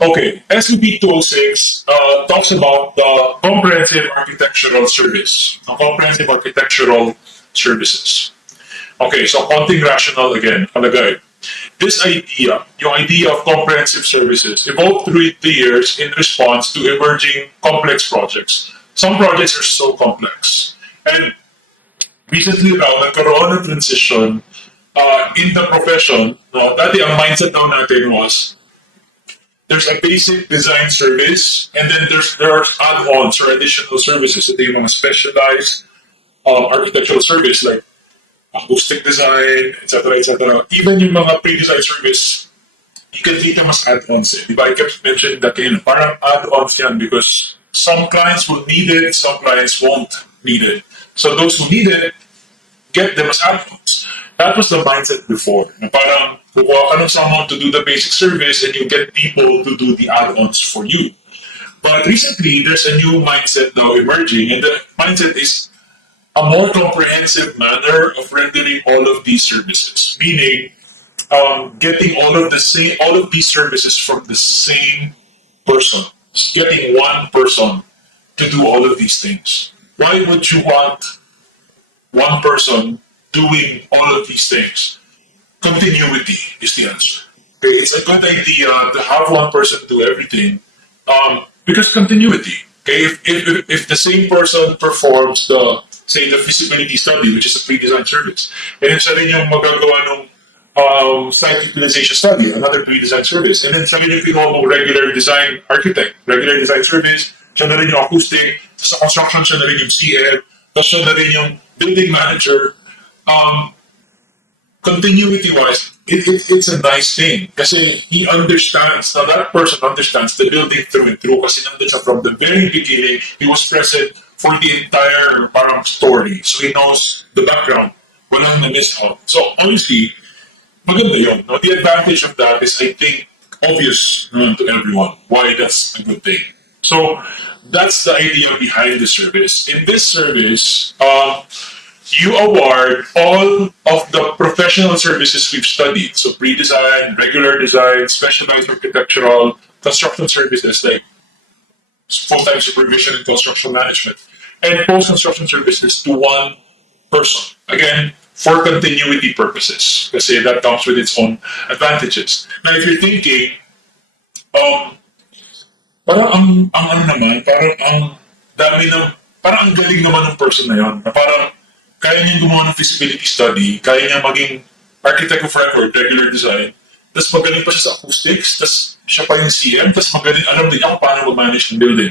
Okay, SPP 206 talks about the comprehensive architectural service, the comprehensive architectural services. Okay, so konting rational again, alagay. This idea, yung idea of comprehensive services, evolved through the years in response to emerging complex projects. Some projects are so complex. And recently raw, nagkaroon ng transition in the profession. No? Dati ang mindset daw natin was, there's a basic design service, and then there are add-ons or additional services. So yung mga specialized architectural service like acoustic design, etc., etc. Even yung mga pre-design service, you can see them as add-ons. Eh. Diba? I kept mentioning that parang add-ons yan because some clients will need it, some clients won't need it. So those who need it, get them as add-ons. That was the mindset before. Na parang kukuha ka ng someone to do the basic service and you get people to do the add-ons for you. But recently, there's a new mindset now emerging, and the mindset is a more comprehensive manner of rendering all of these services. Meaning, getting all of these services from the same person. Getting one person to do all of these things. Why would you want one person doing all of these things? Continuity is the answer. Okay, it's a good idea to have one person do everything because continuity. Okay, if the same person performs the feasibility study, which is a pre-design service, and then siya rin yung magagawa ng site utilization study, another pre-design service, and then siya rin yung kinuha mong regular design architect, regular design service, siya na rin yung acoustic, sa construction siya na rin yung CM, tapos siya na rin yung building manager. Continuity-wise, it's a nice thing kasi he understands, now that person understands the building through and through kasi nandun siya from the very beginning, he was present for the entire parang story. So he knows the background. Walang na-miss out. So honestly, maganda yun. No? The advantage of that is, I think, obvious to everyone why that's a good thing. So that's the idea behind the service. In this service, you award all of the professional services we've studied. So pre-design, regular design, specialized architectural, construction services like full-time supervision and construction management, and post-construction services to one person. Again, for continuity purposes. Kasi that comes with its own advantages. Now, if you're thinking, parang ang ano naman, parang ang dami ng, parang ang galing naman ng person na yun. Na parang kaya niyang gumawa ng feasibility study, kaya niya maging architect of record, regular design, tapos magaling pa siya sa acoustics, tapos siya pa yung CM, tapos magaling, alam din niya kung paano mag-manage ng building.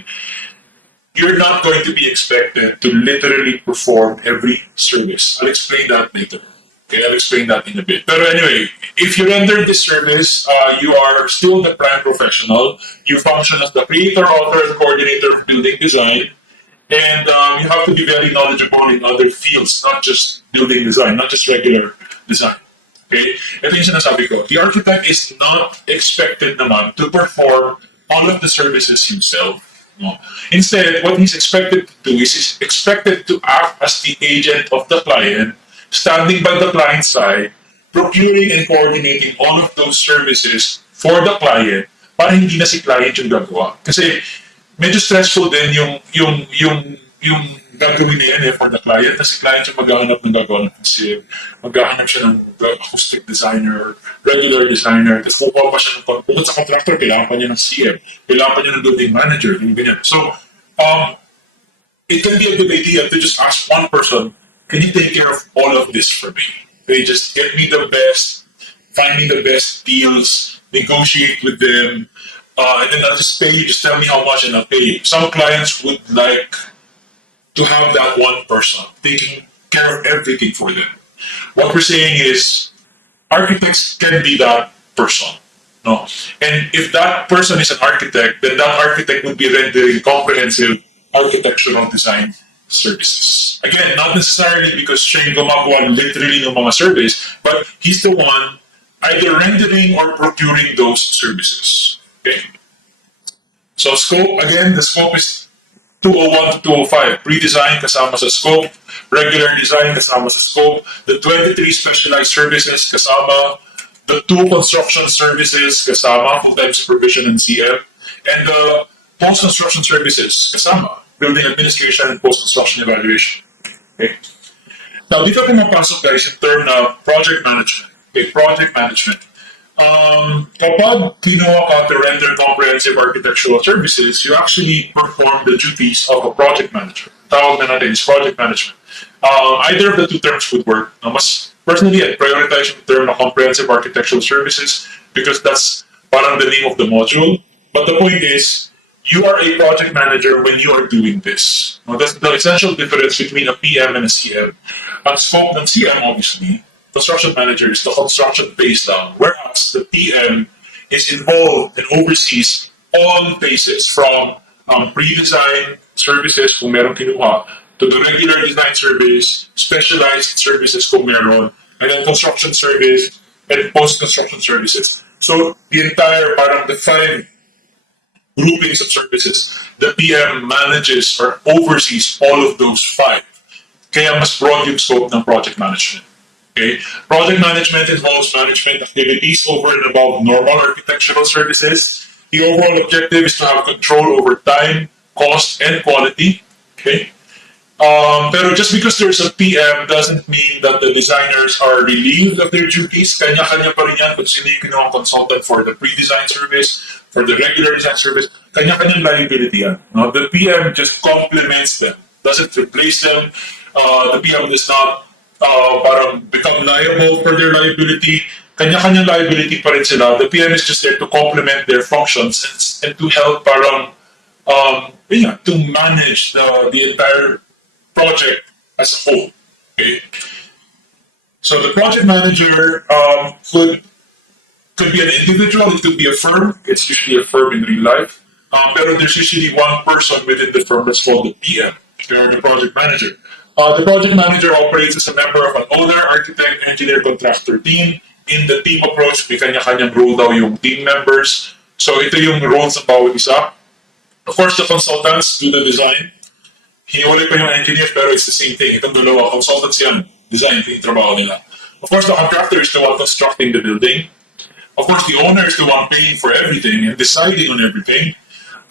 You're not going to be expected to literally perform every service. I'll explain that later. Okay, I'll explain that in a bit. But anyway, if you render this service, you are still the prime professional. You function as the creator, author, and coordinator of building design. And you have to be very knowledgeable in other fields, not just building design, not just regular design. Okay? Ito yung sinasabi ko. The architect is not expected naman to perform all of the services himself. No. Instead, what he's expected to do is he's expected to act as the agent of the client, standing by the client side, procuring and coordinating all of those services for the client para hindi na si client yung gagawa. Kasi medyo stressful din yung gagawin niya yan for the client kasi client yung maghahanap ng gagawa ng kasi maghahanap siya ng acoustic designer, regular designer, tapos kukuha pa siya ng pagpunod sa contractor, kailangan pa niya ng CM, kailangan pa niya ng building manager, ganyan. So, it can be a good idea to just ask one person, can you take care of all of this for me? They just get me the best, find me the best deals, negotiate with them, and then I'll just pay you, just tell me how much and I'll pay you. Some clients would like to have that one person taking care of everything for them. What we're saying is architects can be that person. No? And if that person is an architect, then that architect would be rendering comprehensive architectural design services. Again, not necessarily because siya yung gumagawa literally ng mga service, but he's the one either rendering or procuring those services. Okay? So scope, again, the scope is 201 to 205. Pre-design kasama sa scope. Regular design kasama sa scope. The 23 specialized services kasama. the 2 construction services kasama, full-time supervision and CM, and the post-construction services kasama, building administration and post-construction evaluation. Okay? Now, dito ako mapasok guys in term na project management. Okay, project management. Kapag kinuha ka to render comprehensive architectural services, you actually perform the duties of a project manager. Tawag na natin is project management. Either of the 2 terms would work. Mas personally, I prioritize yung term na comprehensive architectural services because that's parang the name of the module. But the point is, you are a project manager when you are doing this. Now, that's the essential difference between a PM and a CM. Ang scope ng CM, obviously, construction manager is the construction phase down, whereas the PM is involved and oversees all phases from pre-design services kung meron kinuha, to the regular design service, specialized services kung meron, and then construction service, and post-construction services. So, the entire, parang the 5 groupings of services, the PM manages or oversees all of those 5. Kaya mas broad yung scope ng project management. Okay? Project management involves management activities over and above normal architectural services. The overall objective is to have control over time, cost, and quality. Okay? Pero just because there's a PM doesn't mean that the designers are relieved of their duties. Kanya-kanya pa rin yan kung sino yung kinuha consultant for the pre-design service, for the regular design service. Kanya-kanyang liability yan. No? The PM just complements them, doesn't replace them. The PM does not parang become liable for their liability. Kanya-kanyang liability pa rin sila. The PM is just there to complement their functions and to help parang to manage the entire project as a whole. Okay. So the project manager could be an individual, it could be a firm. It's usually a firm in real life. Pero there's usually one person within the firm that's called the PM, or the project manager. The project manager operates as a member of an owner, architect, engineer, contractor team. In the team approach, may kanya-kanyang role daw yung team members. So ito yung roles ng bawat isa. Of course, the consultants do the design. Hiniwalay pa yung engineers, pero it's the same thing. Itong dalawa, consultants yan, design yung trabaho nila. Of course, the contractor is the one constructing the building. Of course, the owner is the one paying for everything and deciding on everything.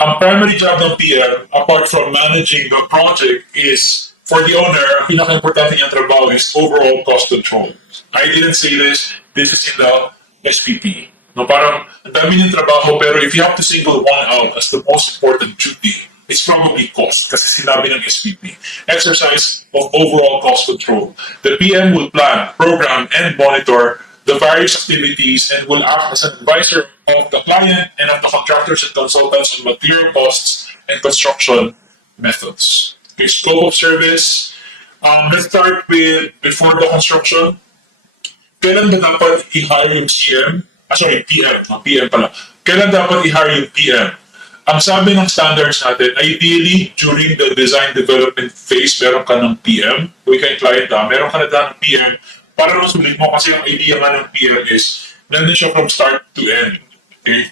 Ang primary job ng PM, apart from managing the project, is for the owner, ang pinaka-importante niyang trabaho is overall cost control. I didn't say this is in the SPP. No, parang ang dami niyang trabaho, pero if you have to single one out as the most important duty, it's probably cost, kasi sinabi ng SPP. Exercise of overall cost control. The PM will plan, program, and monitor the various activities and will act as an advisor of the client and of the contractors and consultants on material costs and construction methods. Okay, scope of service. Let's start with before the construction. Kailan ba dapat i-hire yung PM? PM. PM pala. Kailan dapat i-hire yung PM? Ang sabi ng standards natin, ideally, during the design development phase, meron ka ng PM. Kung ikaw yung client meron ka na ng PM para masulit mo kasi ang idea nga ng PM is nandun siya from start to end. Okay?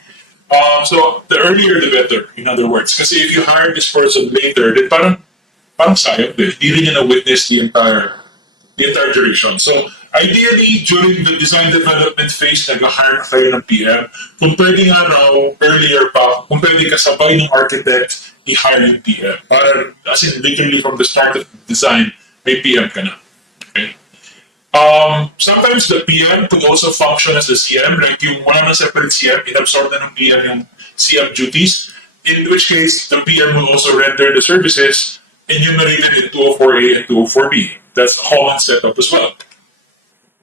So, the earlier the better, in other words. Kasi if you hire this person later, then parang sayang din. Hindi rin niya na-witness the entire duration. So, ideally, during the design development phase, nag-hire na kayo ng PM. Kung pwede nga raw, earlier pa, kung pwede kasabay ng architect, i-hire yung PM. Para, as in, literally from the start of the design, may PM ka na. Okay? Sometimes the PM could also function as the CM, like yung wala na separate CM, in-absorb na ng PM yung CM duties, in which case, the PM will also render the services enumerated in 204A and 204B. That's a common setup as well.